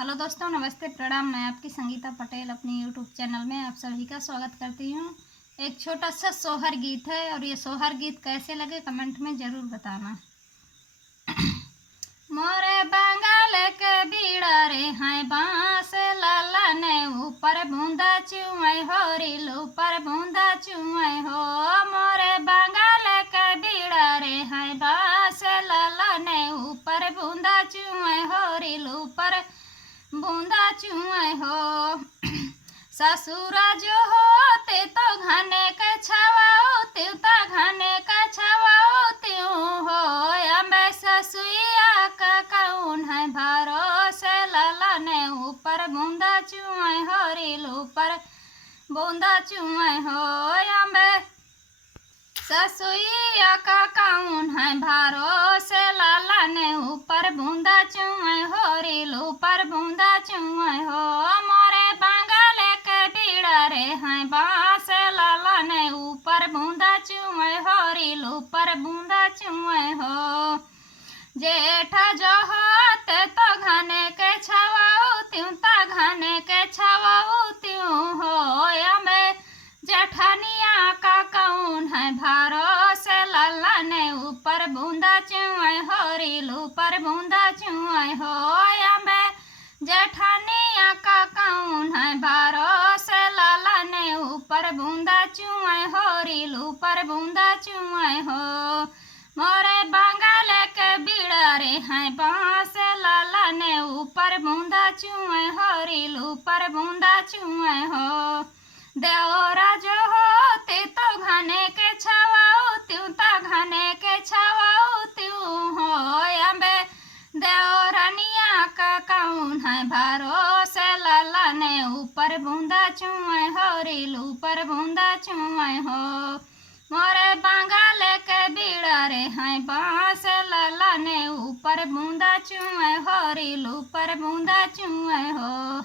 Hello दोस्तों, नमस्ते, प्रणाम। मैं आपकी संगीता पटेल अपनी यूट्यूब चैनल में आप सभी का स्वागत करती हूँ। एक छोटा सा सोहर गीत है और ये सोहर गीत कैसे लगे कमेंट में ज़रूर बताना। मोरे बंगाल के बीड़ा रे हैं बांस लाला ने ऊपर बूंदा चुआई हो रील ऊपर बूंदा चुआई हो। मोरे बंगाल के बीड़ा रे हैं बांस लाला ने ऊपर बूंदा चुआई हो रील ऊपर बूंदा चुआई हो। ससुरा जो होते तो घने के छवाओ त्यों ता घने के छवाओ त्यों हो। अम्बे ससुइया का कौन है भरोसे लाला ने ऊपर बूंदा चुआई हो रील ऊपर बूंदा चुआई हो। अम्बे ससुइया का कौन है भरोसे लाला ने ऊपर बूंदा चुआई हो रील ऊपर बूंदा चुआई हो। मोरे बंगाल के बीड़ा रे हैं बांस लाला ने ऊपर बूंदा चुआई हो रील ऊपर बूंदा चुआई हो। जेठ जो होते तो घने के छवाऊ त्यों ता घने के छवाऊ त्यों हो। अम्बे जेठनिया का कौन है भरोसे लाला ने ऊपर बूंदा चुआई हो रील ऊपर बूंदा चुआई हो। अम्बे जेठनिया का कौन है भरोसे लाला ने ऊपर बूंदा चुआई हो रील ऊपर बूंदा चुआई हो। मोरे बंगाल के बीड़ा रे हैं बांस लाला ने ऊपर बूंदा चुआई हो रील ऊपर बूंदा चुआई हो। देवरा जो होते तो घने के छवाऊ त्यों ता घने के छवाऊ त्यों हो। अम्बे देवरानिया का कौन है भरोसे लाला ने ऊपर बूंदा चुआई हो रील ऊपर बूंदा चुआई हो। मोरे बंगाल के बीड़ा रे हैं बांस लाला ने ऊपर बूंदा चुआई हो रील ऊपर बूंदा चुआई हो।